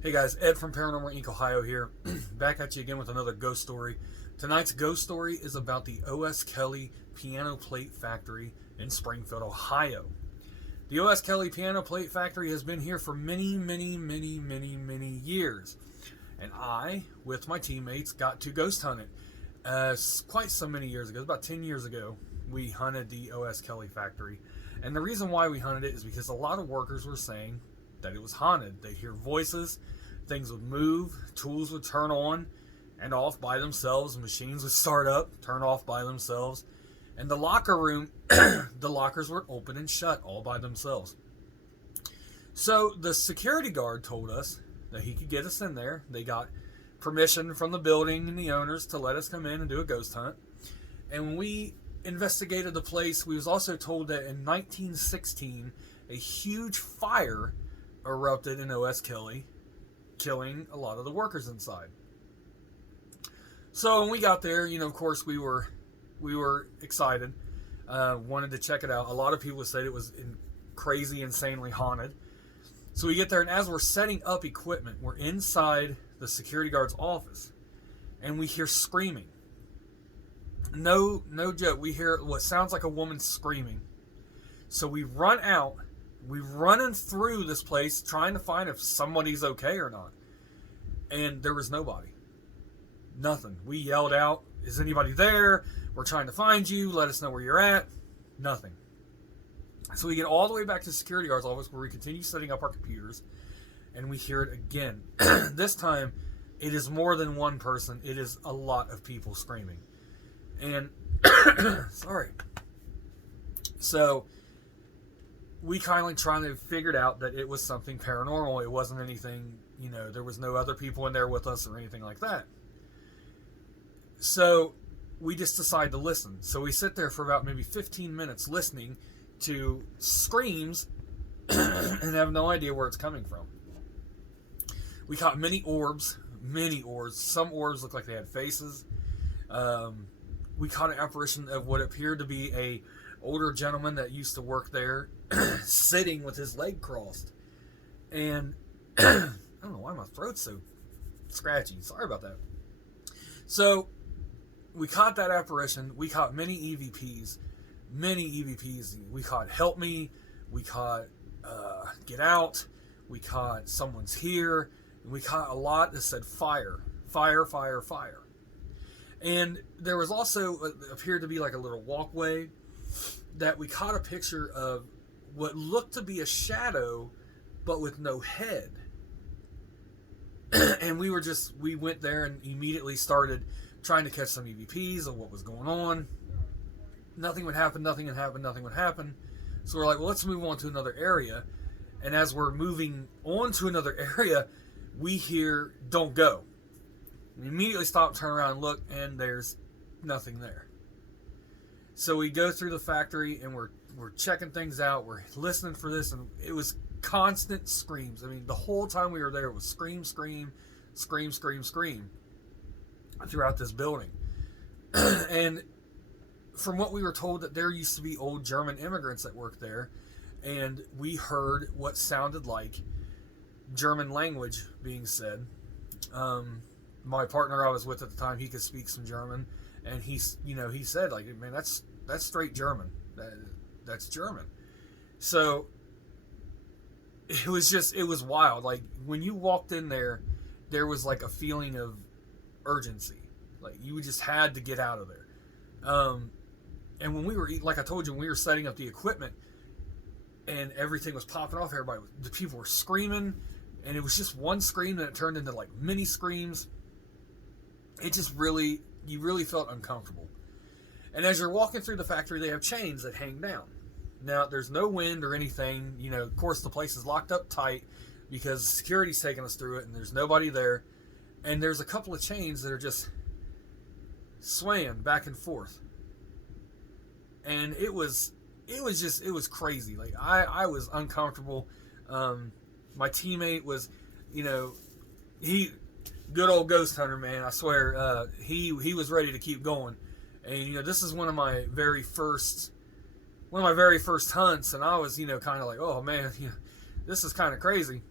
Hey guys, Ed from Paranormal Inc. Ohio here, back at you again with another ghost story. Tonight's ghost story is about the O.S. Kelly Piano Plate Factory in Springfield, Ohio. The O.S. Kelly Piano Plate Factory has been here for many years, and I, with my teammates, got to ghost hunt it. Quite so many years ago, about 10 years ago, we hunted the O.S. Kelly Factory. And the reason why we hunted it is because a lot of workers were saying that it was haunted. They'd hear voices, things would move, tools would turn on and off by themselves, machines would start up, turn off by themselves, and the locker room, the lockers were open and shut all by themselves. So the security guard told us that he could get us in there. They got permission from the building and the owners to let us come in and do a ghost hunt. And when we investigated the place, we was also told that in 1916, a huge fire erupted in O.S. Kelly, killing a lot of the workers inside. So when we got there, of course we were excited, wanted to check it out. A lot of people said it was crazy, insanely haunted. So we get there, and as we're setting up equipment, we're inside the security guard's office, and we hear screaming. No joke. We hear what sounds like a woman screaming. So we run out. We're running through this place trying to find if somebody's okay or not. And there was nobody. Nothing. We yelled out, "Is anybody there? We're trying to find you. Let us know where you're at." Nothing. So we get all the way back to the security guard's office where we continue setting up our computers. And we hear it again. This time, it is more than one person. It is a lot of people screaming. And, sorry. So we kindly tried to figure out that it was something paranormal. It wasn't anything, there was no other people in there with us or anything like that. So we just decided to listen. So we sit there for about maybe 15 minutes listening to screams and have no idea where it's coming from. We caught many orbs. Some orbs looked like they had faces. We caught an apparition of what appeared to be a older gentleman that used to work there, sitting with his leg crossed. And I don't know why my throat's so scratchy. Sorry about that. So we caught that apparition. We caught many EVPs. We caught Help Me. We caught Get Out. We caught Someone's Here. And we caught a lot that said fire. Fire, fire, fire. And there was also appeared to be like a little walkway that we caught a picture of what looked to be a shadow, but with no head. And we went there and immediately started trying to catch some EVPs of what was going on. Nothing would happen. So we're like, well, let's move on to another area. And as we're moving on to another area, we hear, "Don't go." We immediately stop, turn around, and look, and there's nothing there. So we go through the factory, and we're checking things out. We're listening for this, and it was constant screams. I mean, the whole time we were there, it was scream throughout this building. And from what we were told, that there used to be old German immigrants that worked there, and we heard what sounded like German language being said. My partner I was with at the time, he could speak some German, and he said, like, "Man, that's straight German. That's German." So it was wild. Like, when you walked in there was like a feeling of urgency. Like, you just had to get out of there. And when we were, like I told you, when we were setting up the equipment and everything was popping off, the people were screaming, and it was just one scream, and it turned into like many screams. It just you really felt uncomfortable. And as you're walking through the factory, they have chains that hang down. Now, there's no wind or anything. Of course, the place is locked up tight because security's taking us through it, and there's nobody there. And there's a couple of chains that are just swaying back and forth. And it was crazy. Like, I was uncomfortable. My teammate was, good old ghost hunter, man. I swear, he was ready to keep going. And this is one of my very first hunts, and I was kind of like, oh man, this is kind of crazy.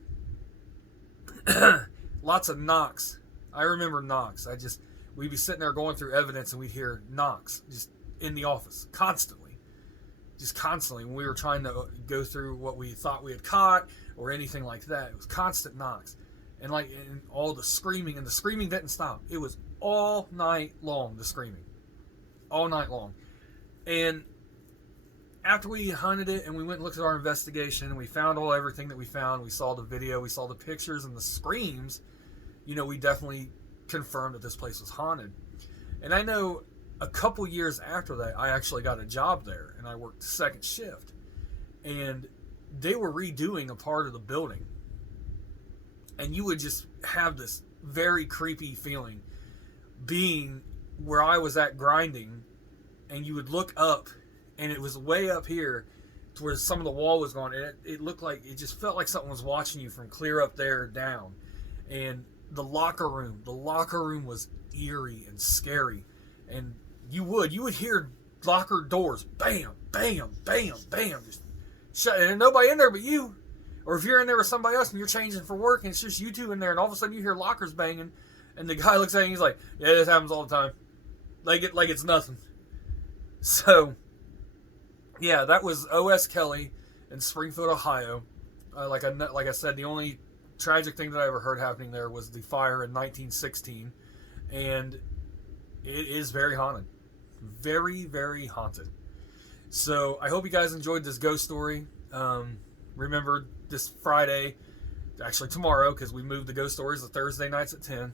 lots of knocks. I remember knocks. We'd be sitting there going through evidence and we'd hear knocks just in the office constantly. Just constantly when we were trying to go through what we thought we had caught or anything like that. It was constant knocks. And all the screaming, and the screaming didn't stop. It was all night long, the screaming. All night long. And after we hunted it and we went and looked at our investigation and we found everything that we found, we saw the video, we saw the pictures and the screams, we definitely confirmed that this place was haunted. And I know a couple years after that, I actually got a job there and I worked second shift. And they were redoing a part of the building. And you would just have this very creepy feeling being where I was at grinding, and you would look up and it was way up here to where some of the wall was gone. And it looked like, it just felt like something was watching you from clear up there down. And the locker room was eerie and scary. And you would hear locker doors, bam, bam, bam, bam, just shut, and nobody in there but you. Or if you're in there with somebody else and you're changing for work and it's just you two in there, and all of a sudden you hear lockers banging, and the guy looks at you and he's like, yeah, this happens all the time. Like it's nothing. So, yeah, that was O.S. Kelly in Springfield, Ohio. Like I said, the only tragic thing that I ever heard happening there was the fire in 1916. And it is very haunted. Very, very haunted. So, I hope you guys enjoyed this ghost story. Remember, this Friday, actually tomorrow, because we moved the ghost stories to Thursday nights at 10.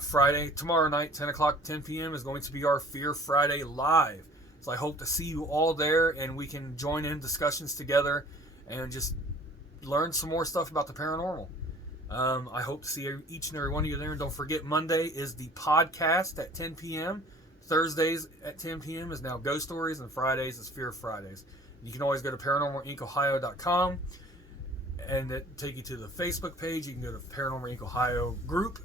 Friday, tomorrow night, 10 o'clock, 10 p.m. is going to be our Fear Friday Live. So I hope to see you all there, and we can join in discussions together and just learn some more stuff about the paranormal. I hope to see each and every one of you there. And don't forget, Monday is the podcast at 10 p.m. Thursdays at 10 p.m. is now Ghost Stories, and Fridays is Fear Fridays. You can always go to ParanormalIncOhio.com and it take you to the Facebook page. You can go to Paranormal Inc. Ohio group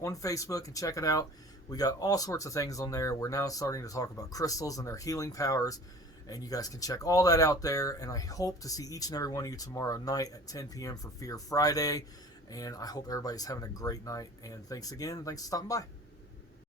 on Facebook and check it out. We got all sorts of things on there. We're now starting to talk about crystals and their healing powers, and you guys can check all that out there. And I hope to see each and every one of you tomorrow night at 10 p.m. for Fear Friday. And I hope everybody's having a great night. And thanks again. Thanks for stopping by.